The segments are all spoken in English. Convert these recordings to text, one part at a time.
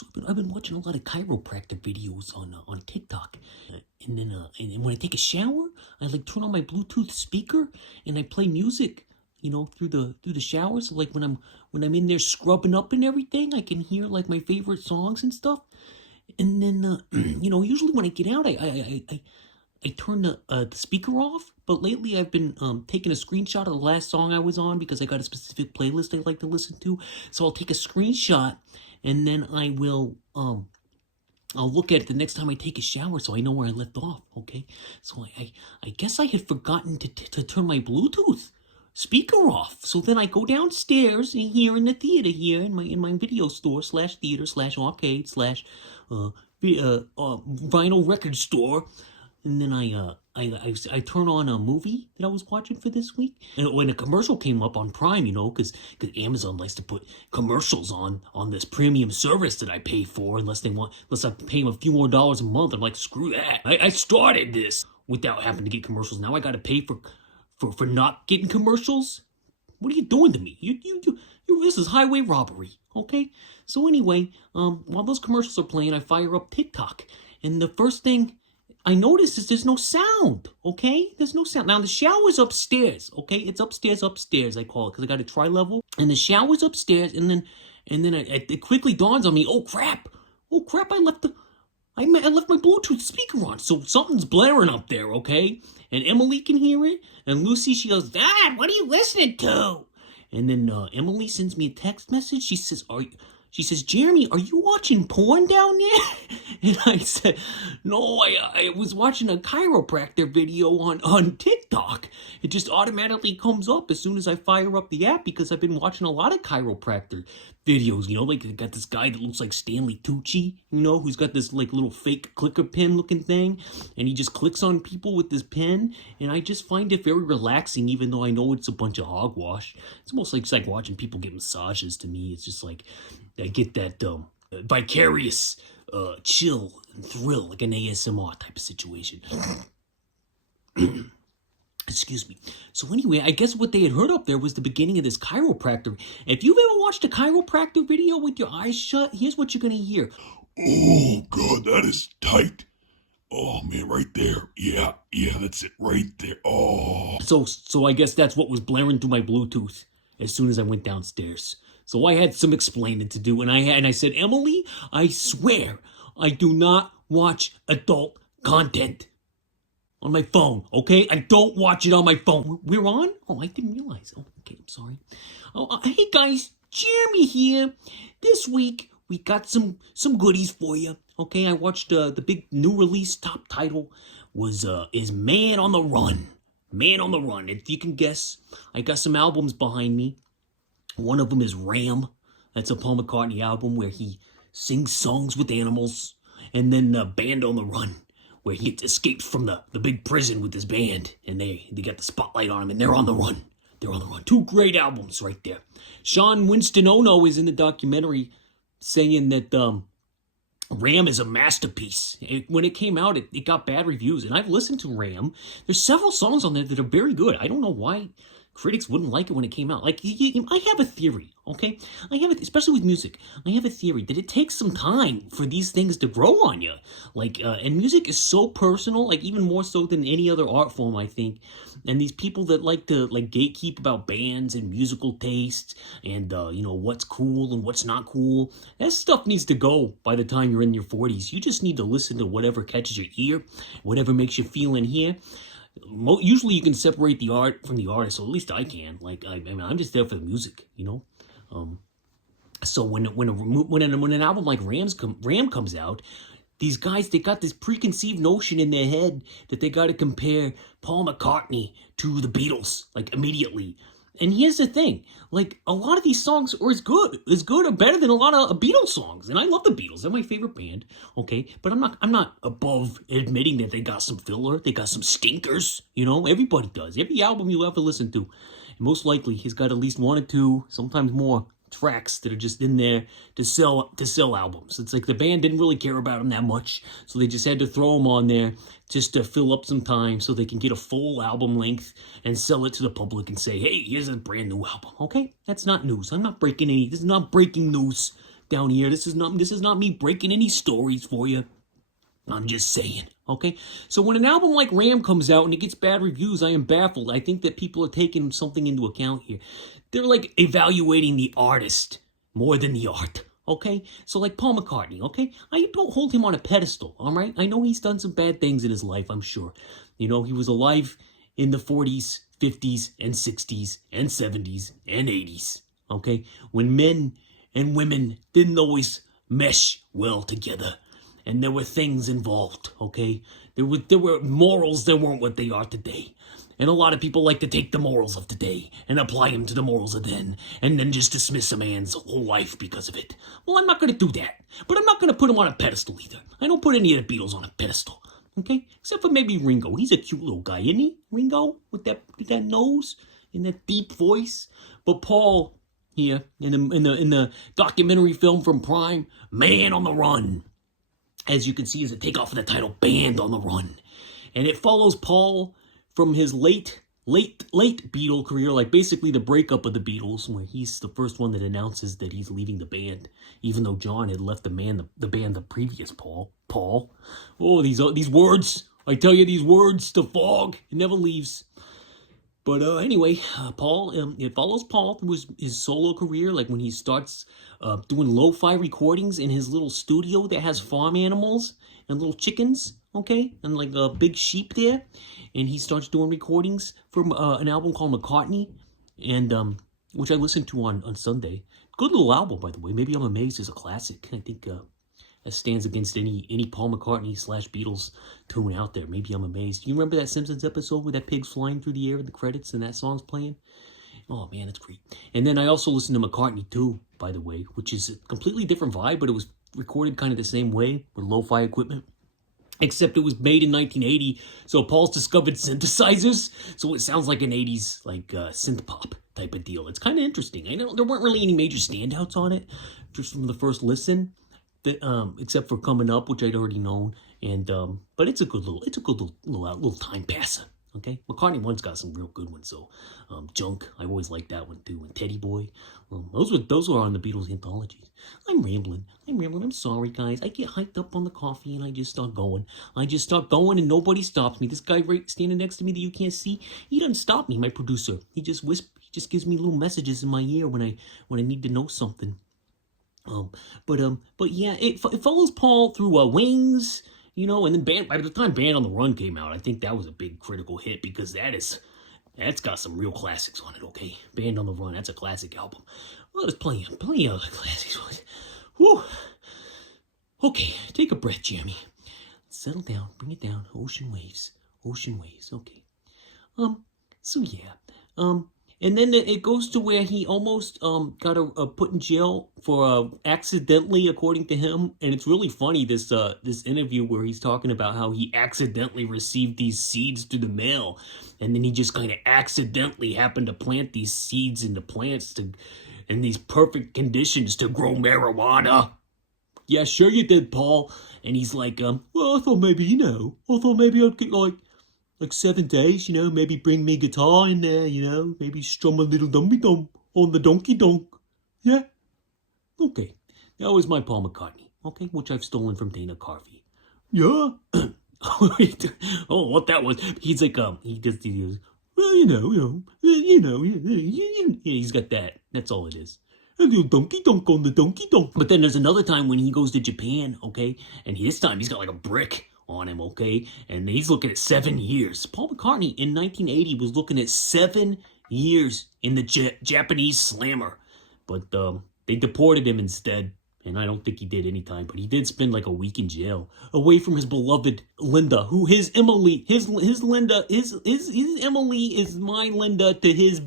So I've been watching a lot of chiropractor videos on TikTok, and when I take a shower, I like turn on my Bluetooth speaker and I play music, through the shower. So like when I'm in there scrubbing up and everything, I can hear like my favorite songs and stuff. And then usually when I get out, I turn the speaker off. But lately I've been taking a screenshot of the last song I was on because I got a specific playlist I like to listen to. So I'll take a screenshot and then I'll look at it the next time I take a shower so I know where I left off, okay? So I guess I had forgotten to turn my Bluetooth speaker off. So then I go downstairs and here in the theater here in my video store /theater/arcade/ vinyl record store, and then I turn on a movie that I was watching for this week, and when a commercial came up on Prime, because Amazon likes to put commercials on this premium service that I pay for, unless I pay them a few more dollars a month. I'm like, screw that. I started this without having to get commercials. Now I got to pay for not getting commercials. What are you doing to me? This is highway robbery, okay? So anyway, while those commercials are playing, I fire up TikTok, and the first thing I noticed is there's no sound, okay? There's no sound. Now, the shower's upstairs, okay? It's upstairs, I call it, because I got a tri-level. And the shower's upstairs, and then it quickly dawns on me, oh, crap, I left my Bluetooth speaker on, so something's blaring up there, okay? And Emily can hear it, and Lucy, she goes, Dad, what are you listening to? And then Emily sends me a text message. She says, Jeremy, are you watching porn down there? And I said, no, I was watching a chiropractor video on TikTok. It just automatically comes up as soon as I fire up the app because I've been watching a lot of chiropractor videos. Like they got this guy that looks like Stanley Tucci, who's got this like little fake clicker pen looking thing. And he just clicks on people with this pen. And I just find it very relaxing, even though I know it's a bunch of hogwash. It's almost like, it's like watching people get massages to me. It's just like, I get that vicarious chill and thrill, like an ASMR type of situation. Excuse me. So anyway, I guess what they had heard up there was the beginning of this chiropractor. If you've ever watched a chiropractor video with your eyes shut, here's what you're going to hear. Oh, God, that is tight. Oh, man, right there. Yeah, that's it right there. Oh. So I guess that's what was blaring through my Bluetooth as soon as I went downstairs. So I had some explaining to do, and I said, Emily, I swear I do not watch adult content on my phone, okay? I don't watch it on my phone. We're on? Oh, I didn't realize. Oh, okay, I'm sorry. Hey guys, Jeremy here. This week we got some goodies for you, okay? I watched the big new release. Top title is Man on the Run. Man on the Run. If you can guess, I got some albums behind me. One of them is Ram. That's a Paul McCartney album where he sings songs with animals. And then Band on the Run, where he escapes from the big prison with his band. And they got the spotlight on him, and they're on the run. They're on the run. Two great albums right there. Sean Winston Ono is in the documentary saying that Ram is a masterpiece. When it came out, it got bad reviews. And I've listened to Ram. There's several songs on there that are very good. I don't know why critics wouldn't like it when it came out. Like, I have a theory, okay? Especially with music. I have a theory that it takes some time for these things to grow on you. Like, and music is so personal, like even more so than any other art form, I think. And these people that like to gatekeep about bands and musical tastes and, what's cool and what's not cool, that stuff needs to go by the time you're in your 40s. You just need to listen to whatever catches your ear, whatever makes you feel in here. Usually you can separate the art from the artist, or at least I can. Like, I'm just there for the music, So when an album like Ram comes out, these guys, they got this preconceived notion in their head that they got to compare Paul McCartney to the Beatles, like, immediately. And here's the thing, like, a lot of these songs are as good or better than a lot of Beatles songs. And I love the Beatles. They're my favorite band, okay? But I'm not above admitting that they got some filler. They got some stinkers, Everybody does. Every album you ever listen to, most likely he's got at least one or two, sometimes more, tracks that are just in there to sell albums. It's like the band didn't really care about them that much, so they just had to throw them on there just to fill up some time so they can get a full album length and sell it to the public and say, hey, here's a brand new album, okay? That's not news. I'm not breaking any. This is not breaking news. down here. This is not me breaking any stories for you. I'm just saying, okay? So when an album like Ram comes out and it gets bad reviews, I am baffled. I think that people are taking something into account here. They're like evaluating the artist more than the art, okay? So like Paul McCartney, okay? I don't hold him on a pedestal, all right? I know he's done some bad things in his life, I'm sure. You know, he was alive in the 40s, 50s, and 60s, and 70s, and 80s, okay? When men and women didn't always mesh well together. And there were things involved, okay? There were morals that weren't what they are today. And a lot of people like to take the morals of today and apply them to the morals of then, and then just dismiss a man's whole life because of it. Well, I'm not going to do that. But I'm not going to put him on a pedestal either. I don't put any of the Beatles on a pedestal, okay? Except for maybe Ringo. He's a cute little guy, isn't he? Ringo, with that nose and that deep voice. But Paul here, in the documentary film from Prime, Man on the Run, as you can see, is a takeoff of the title Band on the Run. And it follows Paul from his late Beatle career, like basically the breakup of the Beatles, where he's the first one that announces that he's leaving the band, even though John had left the band the previous Paul. Oh, these words. I tell you, these words, the fog, it never leaves. But anyway, Paul, it follows Paul through his solo career, like when he starts doing lo-fi recordings in his little studio that has farm animals and little chickens, okay? And like a big sheep there. And he starts doing recordings from an album called McCartney, and which I listened to on Sunday. Good little album, by the way. Maybe I'm Amazed is a classic. I think that stands against any Paul McCartney / Beatles tune out there. Maybe I'm Amazed. You remember that Simpsons episode where that pig's flying through the air in the credits and that song's playing? Oh, man, it's great. And then I also listened to McCartney 2, by the way, which is a completely different vibe, but it was recorded kind of the same way with lo-fi equipment. Except it was made in 1980, so Paul's discovered synthesizers, so it sounds like an 80s like synth pop type of deal. It's kind of interesting. I know there weren't really any major standouts on it, just from the first listen, that except for Coming Up, which I'd already known, and but it's a good little time passer. Okay, McCartney 1's got some real good ones though. Junk, I always liked that one too, and Teddy Boy. Those were on the Beatles anthologies. I'm rambling. I'm sorry, guys. I get hyped up on the coffee and I just start going. And nobody stops me. This guy right standing next to me that you can't see, he doesn't stop me. My producer, he just gives me little messages in my ear when I need to know something. But yeah, it follows Paul through Wings. You know, and then by the time Band on the Run came out, I think that was a big critical hit because that's got some real classics on it, okay? Band on the Run, that's a classic album. Well, there's plenty of other classics. Whew. Okay, take a breath, Jeremy. Settle down, bring it down. Ocean waves, okay. So yeah, and then it goes to where he almost got put in jail for accidentally, according to him. And it's really funny, this interview where he's talking about how he accidentally received these seeds through the mail. And then he just kind of accidentally happened to plant these seeds into plants in these perfect conditions to grow marijuana. Yeah, sure you did, Paul. And he's like, well, I thought maybe I'd get like 7 days, maybe bring me guitar in there, maybe strum a little dum-dum on the donkey donk. Yeah? Okay. That was my Paul McCartney, okay? Which I've stolen from Dana Carvey. Yeah? Oh, what that was. He's like, he goes, well, he's got that. That's all it is. A little donkey donk on the donkey donk. But then there's another time when he goes to Japan, okay? And this time he's got like a brick on him, okay? And he's looking at 7 years. Paul McCartney in 1980 was looking at 7 years in the Japanese slammer. But they deported him instead. And I don't think he did any time, but he did spend like a week in jail, away from his beloved Linda, who his Emily is my Linda to his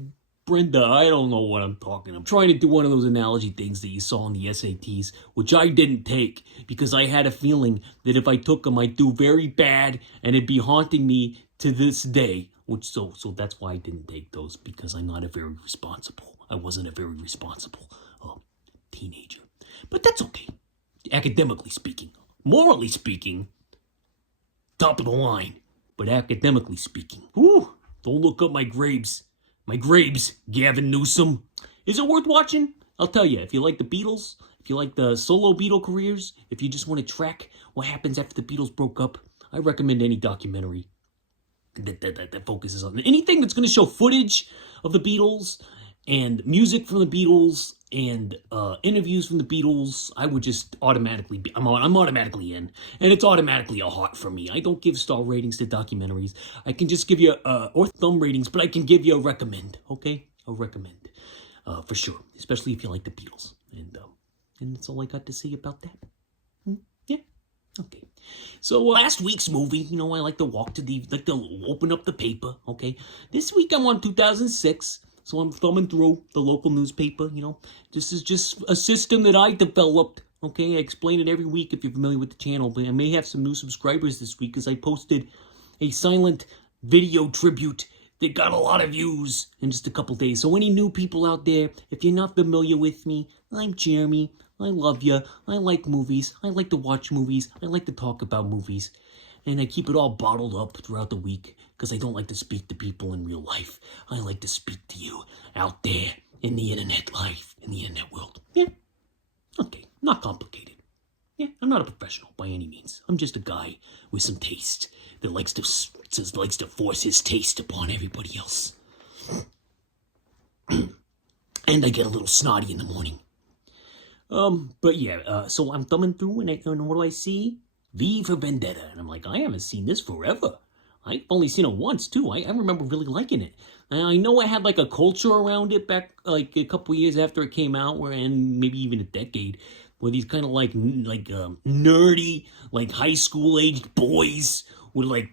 Brenda. I don't know what I'm talking about. I'm trying to do one of those analogy things that you saw in the SATs, which I didn't take because I had a feeling that if I took them, I'd do very bad and it'd be haunting me to this day. So that's why I didn't take those, because I wasn't a very responsible teenager. But that's okay. Academically speaking. Morally speaking, top of the line. But academically speaking, don't look up my grapes. My grapes, Gavin Newsom. Is it worth watching? I'll tell you, if you like the Beatles, If you like the solo Beatle careers, if you just want to track what happens after the Beatles broke up, I recommend any documentary that focuses on anything that's going to show footage of the Beatles and music from the Beatles and interviews from the Beatles. I would just automatically be, I'm automatically in, and it's automatically a heart for me. I don't give star ratings to documentaries. I can just give you or thumb ratings, but I can give you a recommend. Okay, a recommend for sure, especially if you like the Beatles. And that's all I got to say about that. Yeah. Okay. So last week's movie, I like to open up the paper, okay? This week I'm on 2006, so I'm thumbing through the local newspaper, This is just a system that I developed, okay? I explain it every week if you're familiar with the channel, but I may have some new subscribers this week because I posted a silent video tribute that got a lot of views in just a couple days. So any new people out there, if you're not familiar with me, I'm Jeremy. I love you. I like movies. I like to watch movies. I like to talk about movies. And I keep it all bottled up throughout the week because I don't like to speak to people in real life. I like to speak to you out there in the internet life, in the internet world. Yeah. Okay. Not complicated. Yeah, I'm not a professional by any means. I'm just a guy with some taste that likes to force his taste upon everybody else. And I get a little snotty in the morning. But yeah, so I'm thumbing through and what do I see? V for Vendetta. And I'm like, I haven't seen this forever. I've only seen it once too. I remember really liking it. And I know I had like a culture around it back like a couple years after it came out, and maybe even a decade, where these kind of like nerdy, like high school aged boys would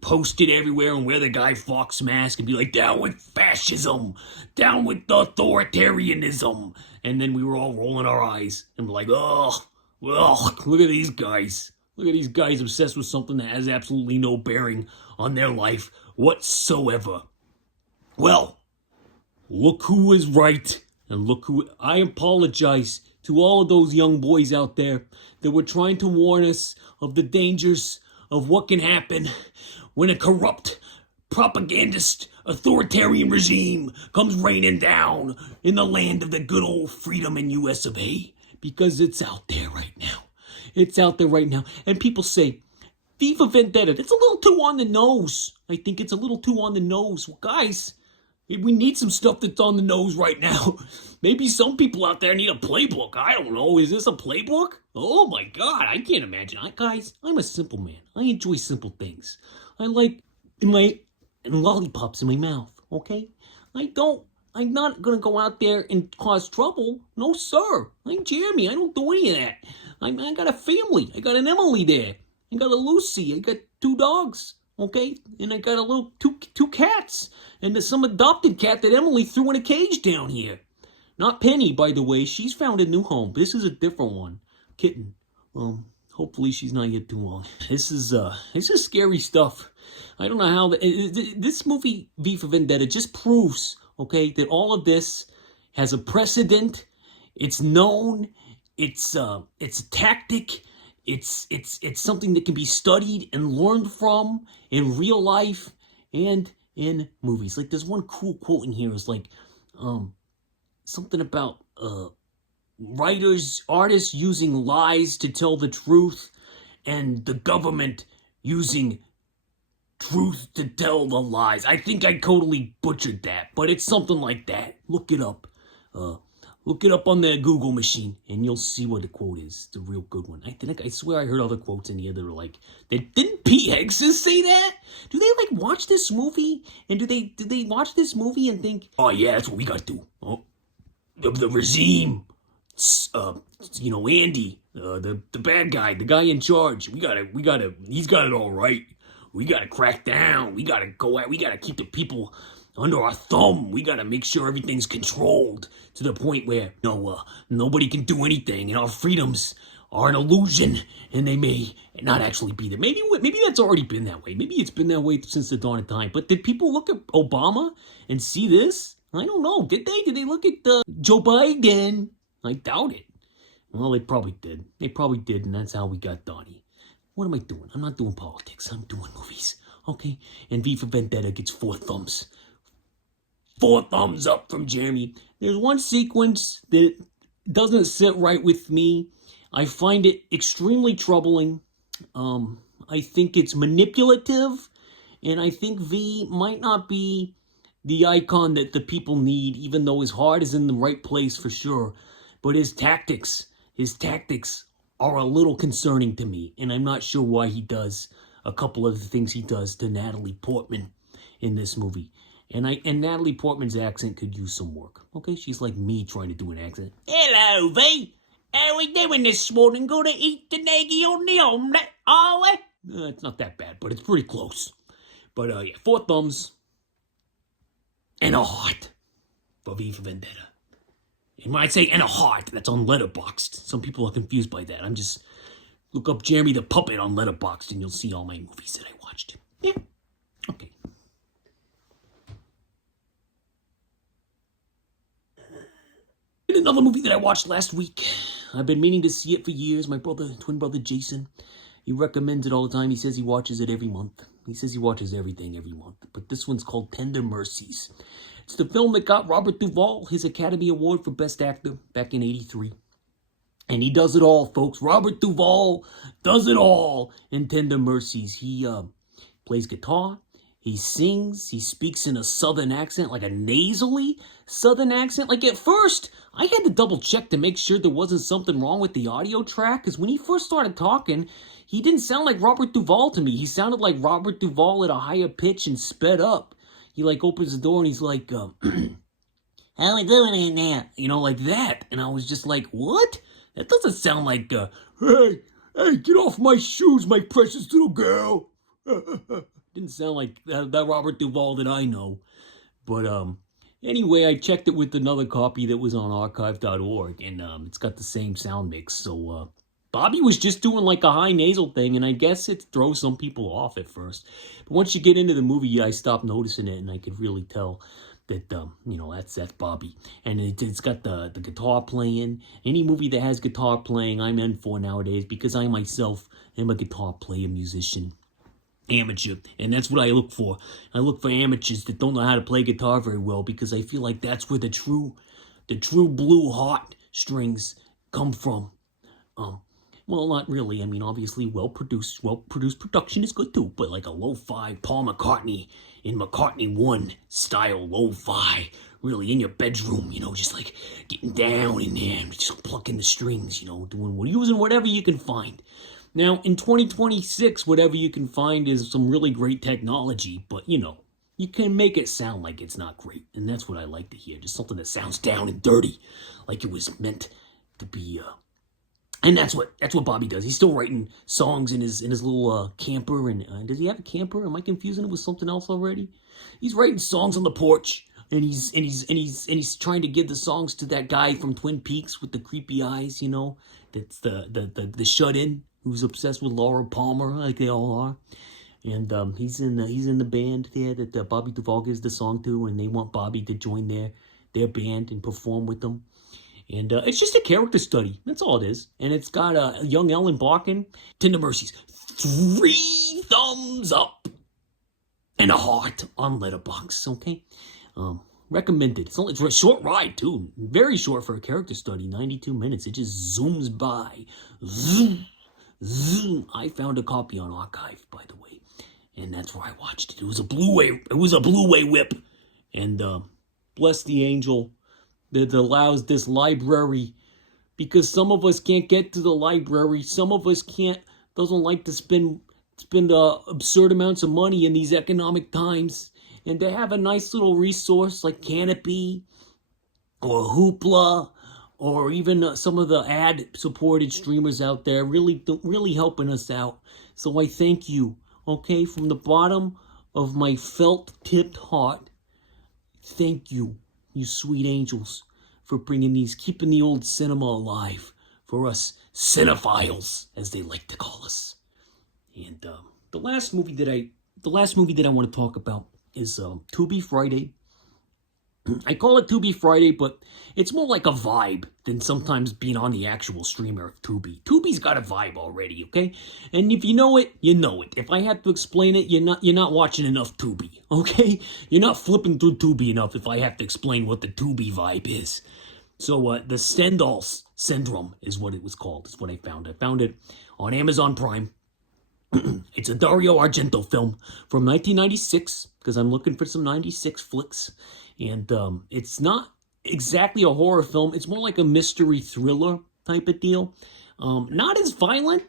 post it everywhere and wear the Guy Fawkes mask and be like, down with fascism, down with authoritarianism. And then we were all rolling our eyes and we're like, oh, well, look at these guys. Look at these guys obsessed with something that has absolutely no bearing on their life whatsoever. Well, look who is right. And look who, I apologize to all of those young boys out there that were trying to warn us of the dangers of what can happen when a corrupt, propagandist, authoritarian regime comes raining down in the land of the good old freedom and US of A. Because it's out there right now. It's out there right now. And people say, V for Vendetta, that's a little too on the nose. I think it's a little too on the nose. Well, guys, we need some stuff that's on the nose right now. Maybe some people out there need a playbook. I don't know. Is this a playbook? Oh my God, I can't imagine. Guys, I'm a simple man. I enjoy simple things. I like lollipops in my mouth, okay? I'm not gonna go out there and cause trouble. No, sir. I'm Jeremy. I don't do any of that. I got a family. I got an Emily there. I got a Lucy. I got 2 dogs. Okay, and I got a little two cats, and there's some adopted cat that Emily threw in a cage down here. Not Penny, by the way. She's found a new home. This is a different one, kitten. Hopefully she's not here too long. This is scary stuff. I don't know how this movie V for Vendetta just proves, okay, that all of this has a precedent. It's known. It's a tactic. It's something that can be studied and learned from in real life and in movies. Like there's one cool quote in here. It's like something about artists using lies to tell the truth, and the government using truth to tell the lies. I think I totally butchered that, but it's something like that. Look it up. Look it up on the Google machine, and you'll see what the quote is. It's a real good one. I swear I heard other quotes in here that were like, didn't Pete Hexes say that? Do they watch this movie? And do they watch this movie and think, oh yeah, that's what we gotta do. Oh, the regime, Andy, the bad guy, the guy in charge. He's got it all right. We gotta crack down. We gotta keep the people under our thumb. We gotta make sure everything's controlled to the point where nobody can do anything, and our freedoms are an illusion, and they may not actually be there. Maybe that's already been that way. Maybe it's been that way since the dawn of time. But did people look at Obama and see this? I don't know. Did they? Did they look at Joe Biden? I doubt it. Well, they probably did. They probably did, and that's how we got Donnie. What am I doing? I'm not doing politics. I'm doing movies. Okay? And V for Vendetta gets 4 thumbs. 4 thumbs up from Jeremy. There's one sequence that doesn't sit right with me. I find it extremely troubling. I think it's manipulative, and I think V might not be the icon that the people need, even though his heart is in the right place for sure. But his tactics are a little concerning to me, and I'm not sure why he does a couple of the things he does to Natalie Portman in this movie. And Natalie Portman's accent could use some work. Okay, she's like me trying to do an accent. Hello, V. How we doing this morning? Gonna eat the neggy on the omelette, are we? It's not that bad, but it's pretty close. But yeah, 4 thumbs and a heart for V for Vendetta. And when I say and a heart, that's on Letterboxd. Some people are confused by that. I'm just look up Jeremy the Puppet on Letterboxd, and you'll see all my movies that I watched. Yeah. Okay. And another movie that I watched last week. I've been meaning to see it for years. My twin brother Jason, he recommends it all the time. He says he watches it every month. He says he watches everything every month. But this one's called Tender Mercies. It's the film that got Robert Duvall his Academy Award for Best Actor back in '83. And he does it all, folks. Robert Duvall does it all in Tender Mercies. He plays guitar. He sings. He speaks in a southern accent, like a nasally southern accent. Like at first, I had to double check to make sure there wasn't something wrong with the audio track. Because when he first started talking, he didn't sound like Robert Duvall to me. He sounded like Robert Duvall at a higher pitch and sped up. He like opens the door and he's like, how we doing in there? You know, like that. And I was just like, what? That doesn't sound like, hey, get off my shoes, my precious little girl. Didn't sound like that Robert Duvall that I know. But anyway, I checked it with another copy that was on archive.org, and it's got the same sound mix. So Bobby was just doing like a high nasal thing, and I guess it throws some people off at first. But once you get into the movie, I stopped noticing it, and I could really tell that, that's Bobby. And it's got the guitar playing. Any movie that has guitar playing, I'm in for nowadays, because I myself am a guitar player, musician. Amateur, and that's what I look for. I look for amateurs that don't know how to play guitar very well, because I feel like that's where the true blue heart strings come from. Well, not really. I mean, obviously, well-produced production is good too, but like a lo-fi Paul McCartney in McCartney 1 style lo-fi, really in your bedroom, just like getting down in there and just plucking the strings, using whatever you can find. Now, in 2026, whatever you can find is some really great technology, but, you can make it sound like it's not great, and that's what I like to hear, just something that sounds down and dirty, like it was meant to be, and that's what Bobby does. He's still writing songs in his little camper, and does he have a camper? Am I confusing it with something else already? He's writing songs on the porch, and he's trying to give the songs to that guy from Twin Peaks with the creepy eyes, that's the shut-in, who's obsessed with Laura Palmer, like they all are, and he's in the band there that Bobby Duvall gives the song to, and they want Bobby to join their band and perform with them, and it's just a character study. That's all it is, and it's got young Ellen Barkin. Tender Mercies, 3 thumbs up and a heart on Letterboxd. Okay, recommended. It's a short ride too, very short for a character study. 92 minutes. It just zooms by. Zoom. I found a copy on Archive, by the way, and that's where I watched it. It was a Blu-ray whip, and bless the angel that allows this library, because some of us can't get to the library. Some of us doesn't like to spend absurd amounts of money in these economic times, and to have a nice little resource like Canopy or Hoopla, or even some of the ad-supported streamers out there, really helping us out. So I thank you, okay, from the bottom of my felt-tipped heart. Thank you, you sweet angels, for keeping the old cinema alive for us cinephiles, as they like to call us. And the last movie that I want to talk about is Tubi Friday. I call it Tubi Friday, but it's more like a vibe than sometimes being on the actual streamer of Tubi. Tubi's got a vibe already, okay? And if you know it, you know it. If I have to explain it, you're not watching enough Tubi, okay? You're not flipping through Tubi enough if I have to explain what the Tubi vibe is. So the Stendhal Syndrome is what it was called. Is what I found. I found it on Amazon Prime. It's a Dario Argento film from 1996 because I'm looking for some 96 flicks. And it's not exactly a horror film. It's more like a mystery thriller type of deal. Not as violent.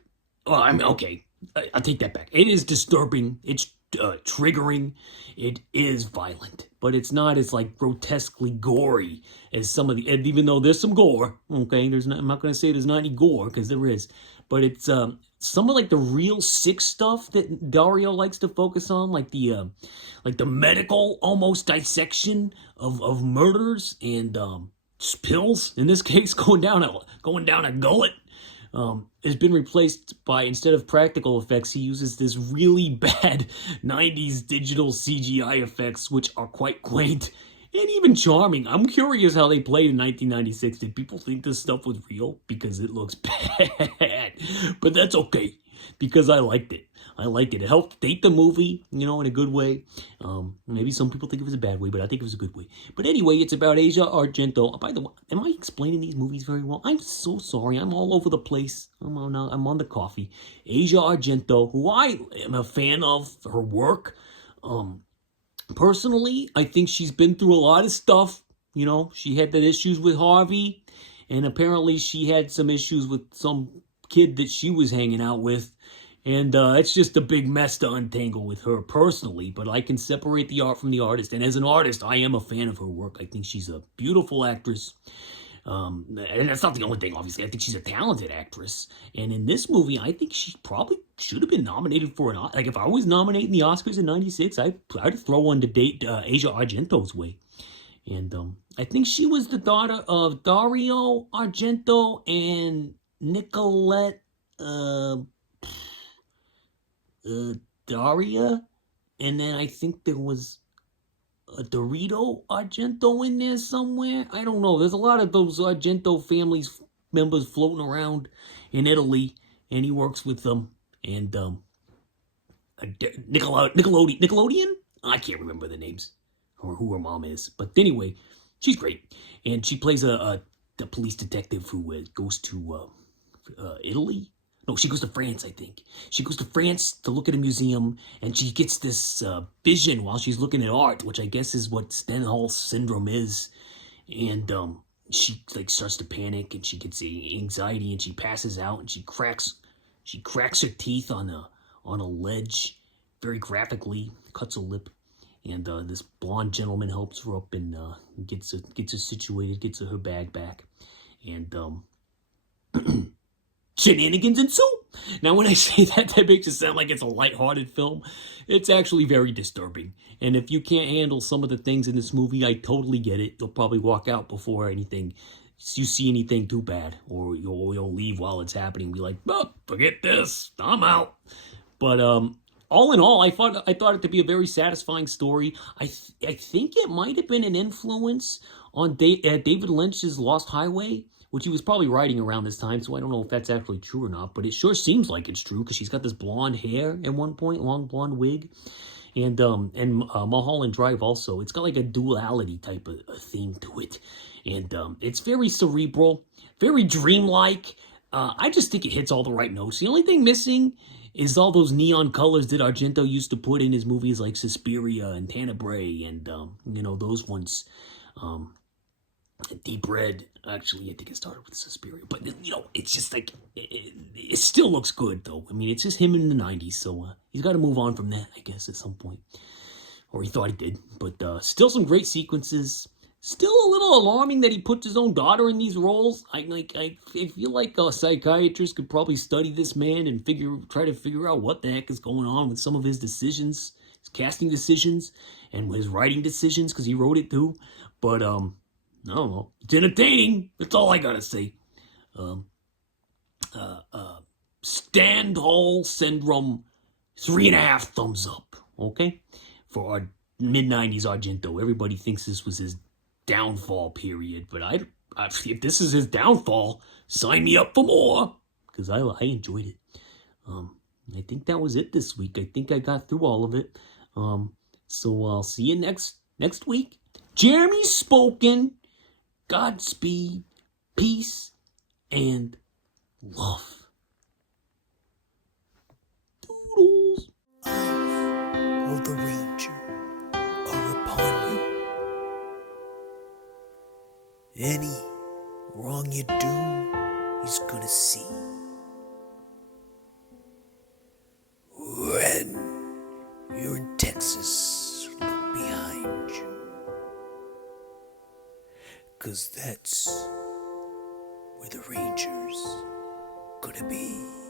Oh, I mean, okay, I'll take that back. It is disturbing. It's triggering. It is violent, but it's not as like grotesquely gory as some of the. And even though there's some gore, okay, there's not. I'm not going to say there's not any gore because there is, but it's some of like the real sick stuff that Dario likes to focus on, like the medical almost dissection of murders and pills. In this case, going down a gullet. Has been replaced by, instead of practical effects, he uses this really bad 90s digital CGI effects, which are quite quaint and even charming. I'm curious how they played in 1996. Did people think this stuff was real? Because it looks bad. But that's okay, because I liked it. It helped date the movie, in a good way. Maybe some people think it was a bad way, but I think it was a good way. But anyway, it's about Asia Argento. By the way, am I explaining these movies very well? I'm so sorry. I'm all over the place. I'm on the coffee. Asia Argento, who I am a fan of her work. Personally, I think she's been through a lot of stuff. She had the issues with Harvey, and apparently she had some issues with some kid that she was hanging out with. And it's just a big mess to untangle with her personally, but I can separate the art from the artist. And as an artist, I am a fan of her work. I think she's a beautiful actress. And that's not the only thing, obviously. I think she's a talented actress. And in this movie, I think she probably should have been nominated for an Oscar. Like, if I was nominating the Oscars in 96, I'd throw one to date Asia Argento's way. And I think she was the daughter of Dario Argento and Nicolette... Daria, and then I think there was a Dario Argento in there somewhere. I don't know. There's a lot of those Argento families members floating around in Italy, and he works with them. And Nickelodeon? I can't remember the names or who her mom is, but anyway, she's great, and she plays a police detective who goes to Italy. No, she goes to France, I think. She goes to France to look at a museum, and she gets this vision while she's looking at art, which I guess is what Stendhal Syndrome is. And she starts to panic, and she gets anxiety, and she passes out, and she cracks her teeth on a ledge, very graphically, cuts a lip. And this blonde gentleman helps her up and gets her situated, gets her bag back, and shenanigans ensue. Now, when I say that makes it sound like it's a lighthearted film. It's actually very disturbing. And if you can't handle some of the things in this movie, I totally get it. You'll probably walk out before you see anything too bad, or you'll leave while it's happening and be like, oh, forget this, I'm out. But all in all, I thought it to be a very satisfying story. I think it might have been an influence on David Lynch's Lost Highway, which he was probably writing around this time, so I don't know if that's actually true or not, but it sure seems like it's true, because she's got this blonde hair at one point, long blonde wig, and Mulholland Drive also. It's got like a duality type of theme to it, and it's very cerebral, very dreamlike. I just think it hits all the right notes. The only thing missing is all those neon colors that Argento used to put in his movies like Suspiria and Tenebrae and, those ones. Deep Red, actually, I think it started with Suspiria, but it's just like it still looks good though. I mean, it's just him in the 90s, so he's got to move on from that, I guess, at some point, or he thought he did. But still some great sequences. Still a little alarming that he puts his own daughter in these roles. I feel like a psychiatrist could probably study this man and try to figure out what the heck is going on with some of his decisions, his casting decisions, and his writing decisions, because he wrote it too. But I don't know. It's entertaining. That's all I gotta say. Stendhal Syndrome, 3.5 thumbs up. Okay, for our mid-90s Argento. Everybody thinks this was his downfall period, but if this is his downfall, sign me up for more, because I enjoyed it. I think that was it this week. I think I got through all of it. So I'll see you next week. Jeremy's spoken. Godspeed, peace, and love. Doodles. Eyes of the ranger are upon you. Any wrong you do, he's gonna see. When you're in Texas, look behind you. 'Cause that's where the ranger's gonna be.